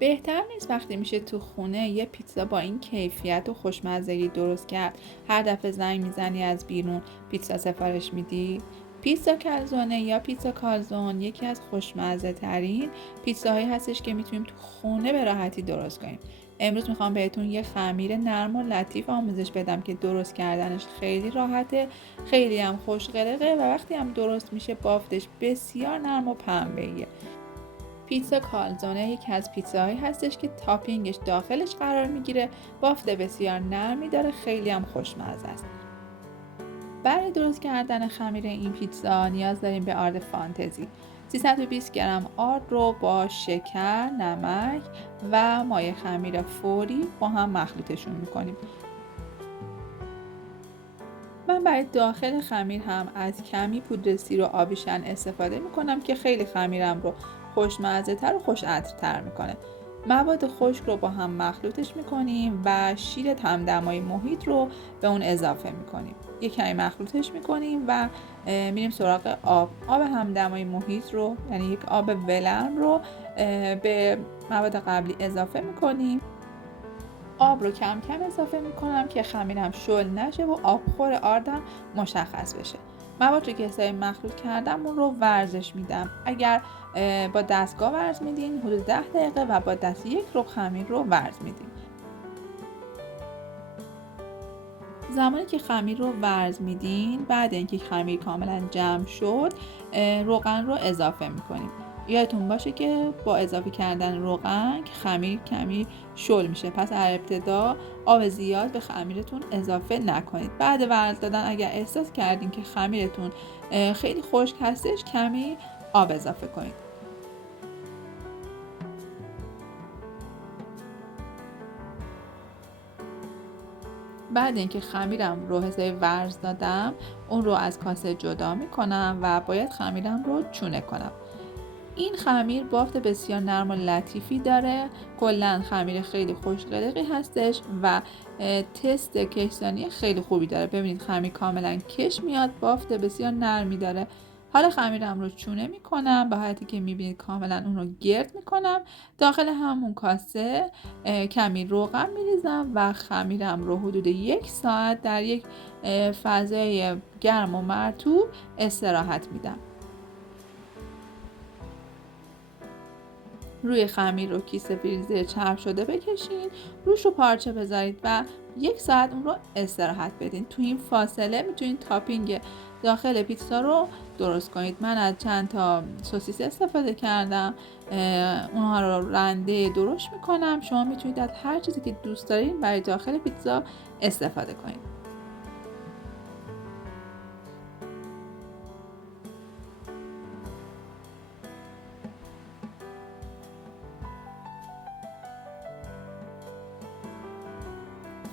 بهتر نیست وقتی میشه تو خونه یه پیتزا با این کیفیت و خوشمزگی درست کرد هر دفعه زنگ میزنی از بیرون پیتزا سفارش میدی؟ پیتزا کالزونه یا پیتزا کالزون یکی از خوشمزه ترین پیتزاهایی هستش که میتونیم تو خونه به راحتی درست کنیم. امروز میخوام بهتون یه خمیر نرم و لطیف آموزش بدم که درست کردنش خیلی راحته، خیلی هم خوشقلقه و وقتی هم درست میشه بافتش بسیار نرم و پنبه‌ایه. پیتزا کالزونه یکی از پیتزاهایی هستش که تاپینگش داخلش قرار میگیره، بافت بسیار نرمی داره، خیلی هم خوشمزه است. برای درست کردن خمیر این پیتزا نیاز داریم به آرد فانتزی. 320 گرم آرد رو با شکر، نمک و مایع خمیر فوری با هم مخلوطشون میکنیم. من برای داخل خمیر هم از کمی پودر سیر و آبیشن استفاده میکنم که خیلی خمیرم رو خوشمزه تر و خوش عطرتر میکنه. مواد خشک رو با هم مخلوطش میکنیم و شیر همدمای محیط رو به اون اضافه میکنیم. یک کمی مخلوطش میکنیم و میریم سراغ آب همدمای محیط رو، یعنی یک آب ولرم رو به مواد قبلی اضافه میکنیم. آب رو کم کم اضافه میکنم که خمیرم شل نشه و آبخور آردم مشخص بشه. مواد رو که حسابی مخلوط کردم اون رو ورزش میدم. اگر با دستگاه ورز میدین حدود 10 دقیقه و با دست یک ربع خمیر رو ورز میدین. زمانی که خمیر رو ورز میدین، بعد اینکه خمیر کاملا جمع شد روغن رو اضافه میکنیم. یادتون باشه که با اضافه کردن روغن خمیر کمی شل میشه، پس در ابتدا آب زیاد به خمیرتون اضافه نکنید. بعد ورز دادن اگر احساس کردین که خمیرتون خیلی خشک هستش کمی آب اضافه کنید. بعد اینکه خمیرم رو حسابی ورز دادم اون رو از کاسه جدا میکنم و باید خمیرم رو چونه کنم. این خمیر بافت بسیار نرم و لطیفی داره، کلا خمیر خیلی خوشقلقی هستش و تست کشدانی خیلی خوبی داره. ببینید خمیر کاملا کش میاد، بافت بسیار نرمی داره. حالا خمیرم رو چونه میکنم به حالتی که میبینید کاملا اون رو گرد میکنم. داخل همون کاسه کمی روغن میریزم و خمیرم رو حدود 1 ساعت در یک فضای گرم و مرطوب استراحت میدم. روی خمیر رو کیسه فریزر چرب شده بکشین، روش رو پارچه بذارید و 1 ساعت اون رو استراحت بدین. تو این فاصله میتونید تاپینگ داخل پیتزا رو درست کنید. من از چند تا سوسیس استفاده کردم، اونها رو رنده درشت میکنم. شما میتونید از هر چیزی که دوست دارین برای داخل پیتزا استفاده کنید.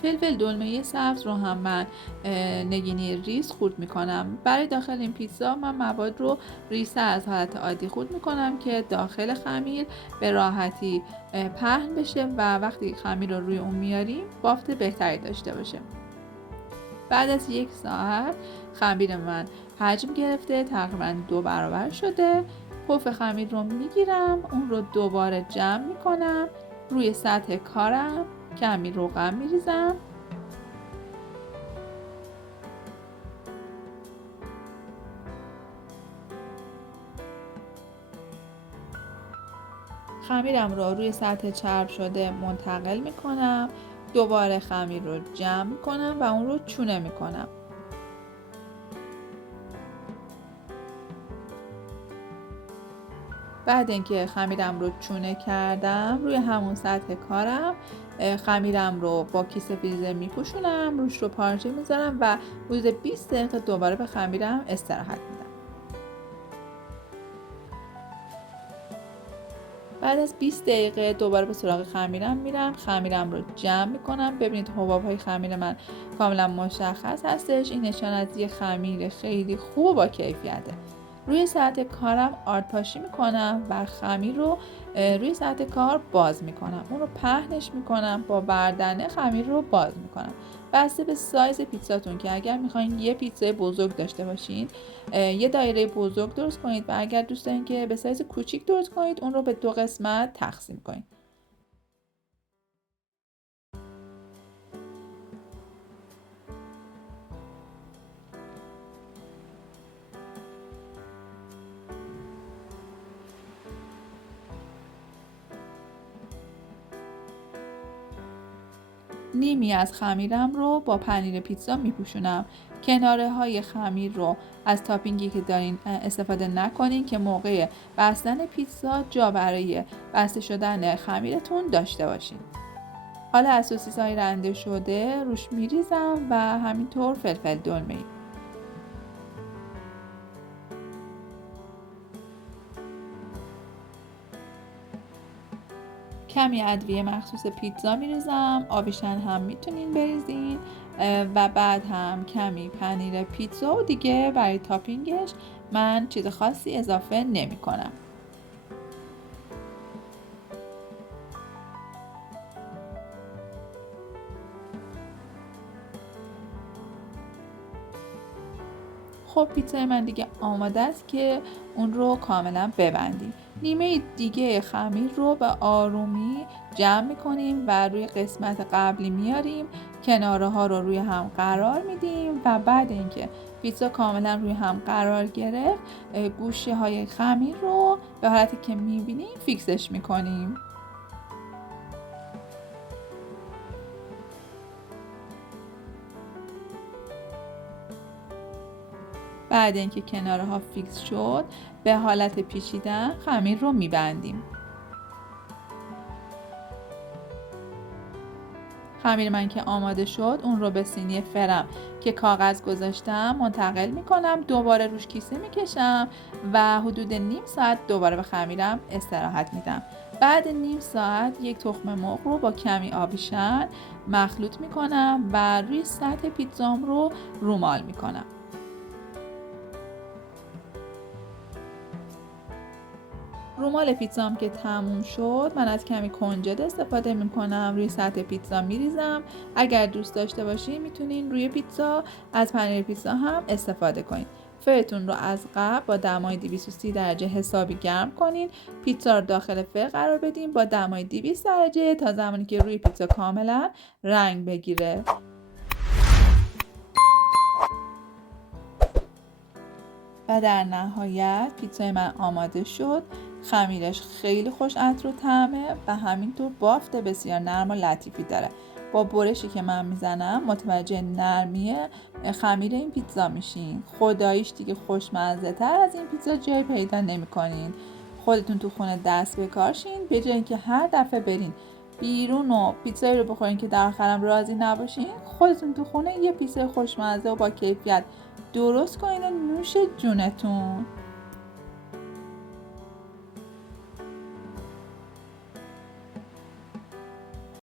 فلفل دلمه سبز رو هم من نگینی ریز خورد میکنم. برای داخل این پیتزا من مواد رو ریسه از حالت عادی خورد میکنم که داخل خمیر به راحتی پهن بشه و وقتی خمیر رو روی اون میاریم بافت بهتری داشته باشه. بعد از 1 ساعت خمیر من حجم گرفته، تقریبا 2 برابر شده. پف خمیر رو میگیرم، اون رو دوباره جمع میکنم، روی سطح کارم کمی روغن میریزم. خمیرم رو روی سطح چرب شده منتقل میکنم، دوباره خمیر رو جمع میکنم و اون رو چونه میکنم. بعد اینکه خمیرم رو چونه کردم روی همون سطح کارم خمیرم رو با کیسه فریزر میپوشونم، روش رو پارچه میذارم و حدود 20 دقیقه دوباره به خمیرم استراحت میدم. بعد از 20 دقیقه دوباره به سراغ خمیرم میرم، خمیرم رو جمع میکنم. ببینید حباب‌های خمیر من کاملا مشخص هستش. این نشان از یه خمیر خیلی خوب و با کیفیته. روی سطح کارم آردپاشی میکنم و خمیر رو روی سطح کار باز میکنم، اون رو پهنش میکنم، با بردنه خمیر رو باز میکنم. بسته به سایز پیتزاتون که اگر میخواین یه پیتزای بزرگ داشته باشین یه دایره بزرگ درست کنید و اگر دوست دارین که به سایز کوچیک درست کنید اون رو به 2 قسمت تقسیم کنید. نیمی از خمیرم رو با پنیر پیتزا میپوشونم. کناره های خمیر رو از تاپینگی که دارین استفاده نکنین که موقع بستن پیتزا جا برای بسته شدن خمیرتون داشته باشین. حالا از سوسیس های رنده شده روش میریزم و همینطور فلفل دلمه‌ای. کمی ادویه مخصوص پیتزا میریزم، آبیشن هم میتونین بریزین و بعد هم کمی پنیر پیتزا و دیگه برای تاپینگش من چیز خاصی اضافه نمی کنم. خب پیتزای من دیگه آماده است که اون رو کاملا ببندیم. نیمه دیگه خمیر رو به آرومی جمع میکنیم و روی قسمت قبلی میاریم، کناره ها رو روی هم قرار میدیم و بعد اینکه پیتزا کاملا روی هم قرار گرفت گوشه های خمیر رو به حالتی که میبینیم فیکسش میکنیم. بعد اینکه کناره ها فیکس شد به حالت پیچیدن خمیر رو میبندیم. خمیر من که آماده شد اون رو به سینی فرم که کاغذ گذاشتم منتقل میکنم، دوباره روش کیسه میکشم و حدود نیم ساعت دوباره به خمیرم استراحت میدم. بعد نیم ساعت یک تخم مرغ رو با کمی آبیشن مخلوط میکنم و روی سطح پیتزام رو رومال میکنم. رومال پیتزام که تموم شد من از کمی کنجد استفاده میکنم، روی سطح پیتزا میریزم. اگر دوست داشته باشین میتونین روی پیتزا از پنیر پیتزا هم استفاده کنین. فرتون رو از قبل با دمای 230 درجه حسابی گرم کنین. پیتزا رو داخل فر قرار بدین با دمای 200 درجه تا زمانی که روی پیتزا کاملا رنگ بگیره. و در نهایت پیتزای من آماده شد. خمیرش خیلی خوش عطر و طعمه و همینطور بافت بسیار نرم و لطیفی داره. با برشی که من میزنم متوجه نرمی خمیر این پیتزا میشین. خداییش دیگه خوشمزه تر از این پیتزا جای پیدا نمیکنین. خودتون تو خونه دست به کار شین، به جای اینکه هر دفعه برین بیرون و پیتزایی رو بخورین که در آخرم راضی نباشین، خودتون تو خونه یه پیتزای خوشمزه و با کیفیت درست کنین و نوش جونتون.